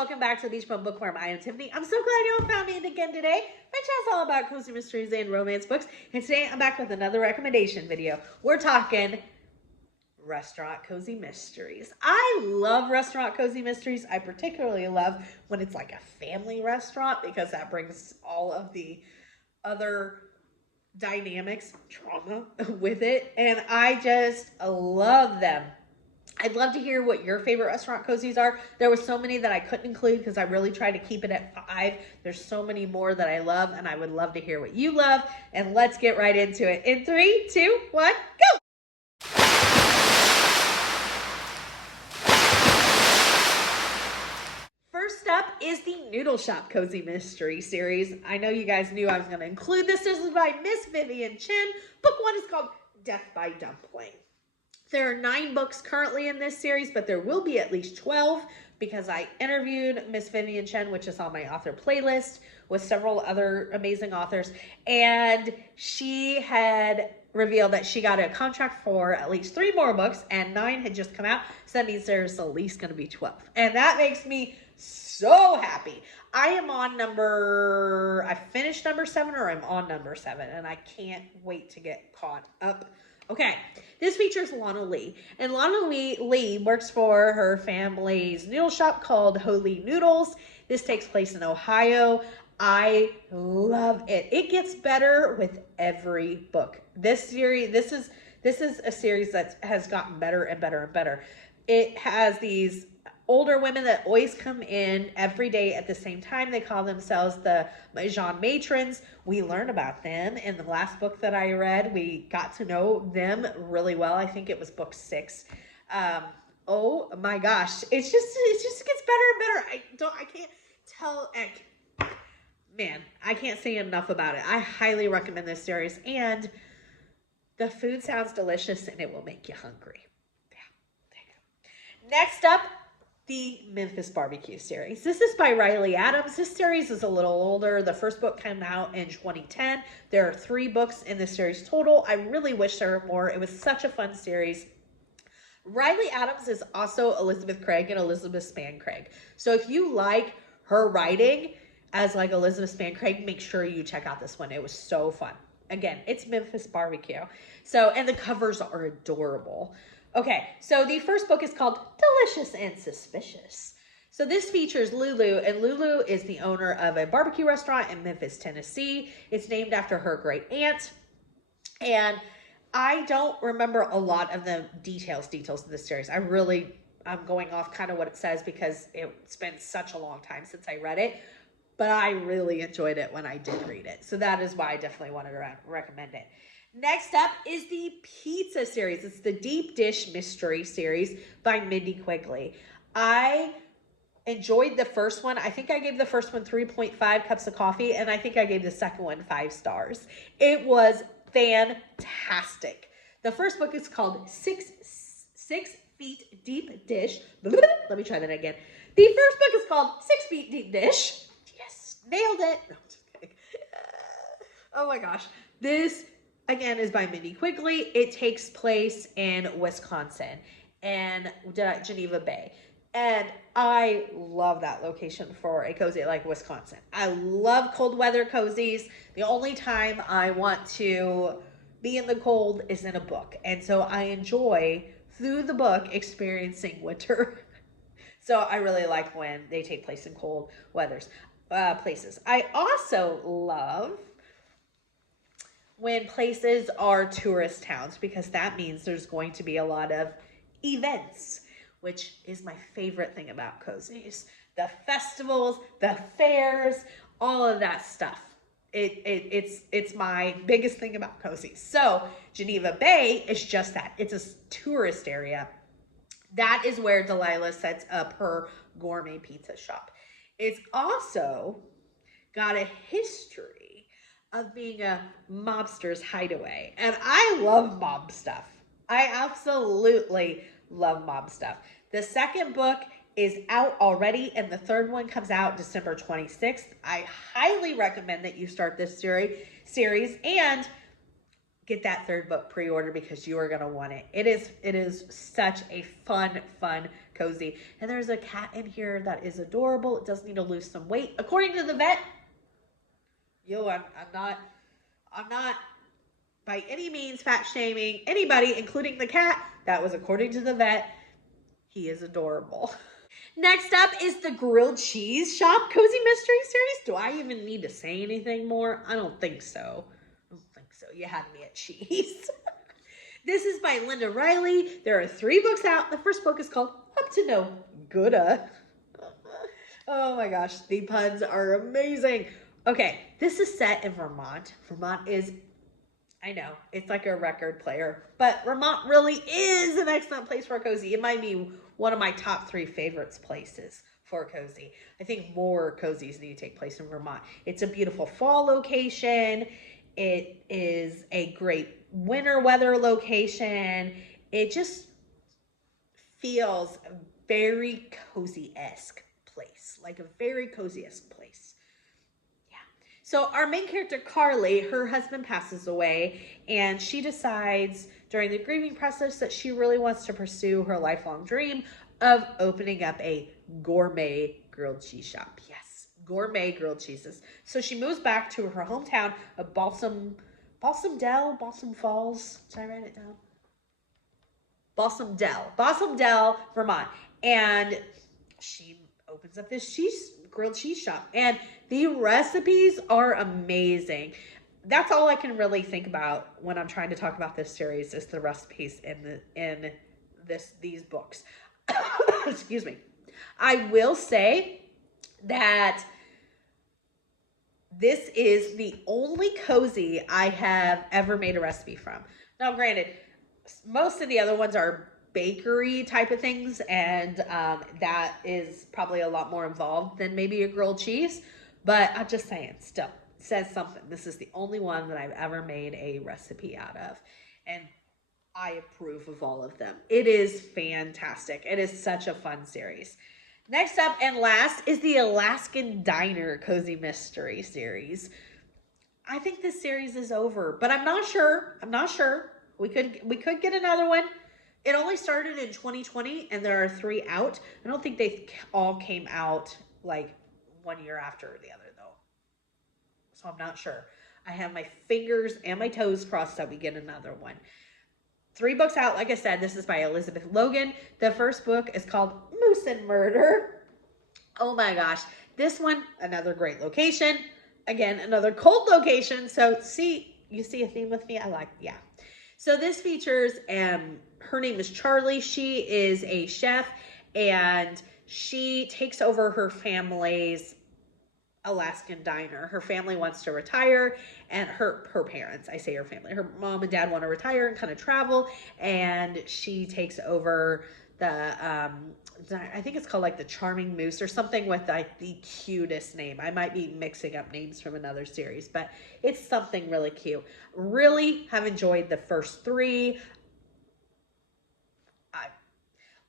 welcome back to the Beach Bum Bookworm. I am Tiffany. I'm so glad y'all found me again today. My channel's all about cozy mysteries and romance books, and today I'm back with another recommendation video. We're talking restaurant cozy mysteries. I love restaurant cozy mysteries. I particularly love when it's like a family restaurant because that brings all of the other dynamics, trauma with it, and I just love them. I'd love to hear what your favorite restaurant cozies are. There were so many that I couldn't include because I really tried to keep it at 5. There's so many more that I love, and I would love to hear what you love. And let's get right into it. In 3, 2, 1, go! First up is the Noodle Shop Cozy Mystery Series. I know you guys knew I was going to include this. This is by Miss Vivian Chin. Book 1 is called Death by Dumpling. There are 9 books currently in this series, but there will be at least 12 because I interviewed Miss Vivian Chen, which is on my author playlist, with several other amazing authors. And she had revealed that she got a contract for at least 3 more books, and 9 had just come out. So that means there's at least going to be 12. And that makes me so happy. I am on I finished number 7 or I'm on number 7, and I can't wait to get caught up. Okay, this features Lana Lee, and Lana Lee works for her family's noodle shop called Holy Noodles. This takes place in Ohio. I love it. It gets better with every book. This is a series that has gotten better and better and better. It has these older women that always come in every day at the same time. They call themselves the Jean Matrons. We learn about them in the last book that I read. We got to know them really well. I think it was book 6. Oh my gosh. It just gets better and better. I can't tell. Man, I can't say enough about it. I highly recommend this series, and the food sounds delicious and it will make you hungry. Yeah, there you go. Next up, the Memphis Barbecue series. This is by Riley Adams. This series is a little older. The first book came out in 2010. There are 3 books in this series total. I really wish there were more. It was such a fun series. Riley Adams is also Elizabeth Craig and Elizabeth Spann Craig. So if you like her writing as like Elizabeth Spann Craig, make sure you check out this one. It was so fun. Again, it's Memphis Barbecue. So, and the covers are adorable. Okay, so the first book is called Delicious and Suspicious. So this features Lulu, and Lulu is the owner of a barbecue restaurant in Memphis, Tennessee. It's named after her great aunt. And I don't remember a lot of the details of this series. I'm going off kind of what it says because it's been such a long time since I read it. But I really enjoyed it when I did read it. So that is why I definitely wanted to recommend it. Next up is the pizza series. It's the Deep Dish Mystery series by Mindy Quigley. I enjoyed the first one. I think I gave the first one 3.5 cups of coffee, and I think I gave the second one 5 stars. It was fantastic. The first book is called Six Feet Deep Dish. Let me try that again. The first book is called 6 Feet Deep Dish. Yes, nailed it. No, I'm just kidding. Oh my gosh. This again is by Mindy Quigley. It takes place in Wisconsin and Geneva Bay. And I love that location for a cozy like Wisconsin. I love cold weather cozies. The only time I want to be in the cold is in a book. And so I enjoy through the book experiencing winter. So I really like when they take place in cold places. I also love when places are tourist towns because that means there's going to be a lot of events, which is my favorite thing about cozies. The festivals, the fairs, all of that stuff. It's my biggest thing about cozies. So Geneva Bay is just that. It's a tourist area. That is where Delilah sets up her gourmet pizza shop. It's also got a history of being a mobster's hideaway. And I love mob stuff. I absolutely love mob stuff. The second book is out already, and the third one comes out December 26th. I highly recommend that you start this series and get that third book pre-order because you are going to want it. It is such a fun cozy. And there's a cat in here that is adorable. It does need to lose some weight. According to the vet, I'm not by any means fat shaming anybody, including the cat. That was according to the vet. He is adorable. Next up is the Grilled Cheese Shop Cozy Mystery Series. Do I even need to say anything more? I don't think so. You had me at cheese. This is by Linda Riley. There are 3 books out. The first book is called Up to Know Greta. Oh my gosh, the puns are amazing. Okay, this is set in Vermont. Vermont is, I know, it's like a record player, but Vermont really is an excellent place for a cozy. It might be one of my top 3 favorites places for cozy. I think more cozies need to take place in Vermont. It's a beautiful fall location. It is a great winter weather location. It just feels a very cozy-esque place, like a very cozy-esque place. Yeah. So our main character, Carly, her husband passes away, and she decides during the grieving process that she really wants to pursue her lifelong dream of opening up a gourmet grilled cheese shop. Yes. Gourmet grilled cheeses. So she moves back to her hometown of Balsam Falls. Did I write it down? Balsam Dell, Vermont. And she opens up this grilled cheese shop. And the recipes are amazing. That's all I can really think about when I'm trying to talk about this series is the recipes in these books. Excuse me. I will say that this is the only cozy I have ever made a recipe from. Now, granted, most of the other ones are bakery type of things, and that is probably a lot more involved than maybe a grilled cheese, but I'm just saying, still, it says something. This is the only one that I've ever made a recipe out of, and I approve of all of them. It is fantastic. It is such a fun series. Next up and last is the Alaskan Diner Cozy Mystery Series. I think this series is over, but I'm not sure. We could get another one. It only started in 2020, and there are 3 out. I don't think they all came out like 1 year after the other, though. So I'm not sure. I have my fingers and my toes crossed that we get another one. 3 books out. Like I said, this is by Elizabeth Logan. The first book is called Moen Murder. Oh my gosh. This one, another great location. Again, another cold location. So you see a theme with me? Yeah. So this features, her name is Charlie. She is a chef, and she takes over her family's Alaskan diner. Her family wants to retire, and her parents, I say her family, her mom and dad want to retire and kind of travel, and she takes over the I think it's called like the Charming Moose or something with like the cutest name. I might be mixing up names from another series, but it's something really cute. Really have enjoyed the first 3.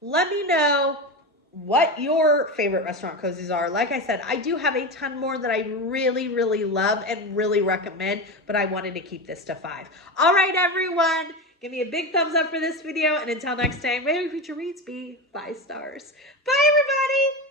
Let me know what your favorite restaurant cozies are. Like I said, I do have a ton more that I really, really love and really recommend, but I wanted to keep this to 5. All right, everyone, give me a big thumbs up for this video, and until next time, may your future reads be 5 stars. Bye, everybody.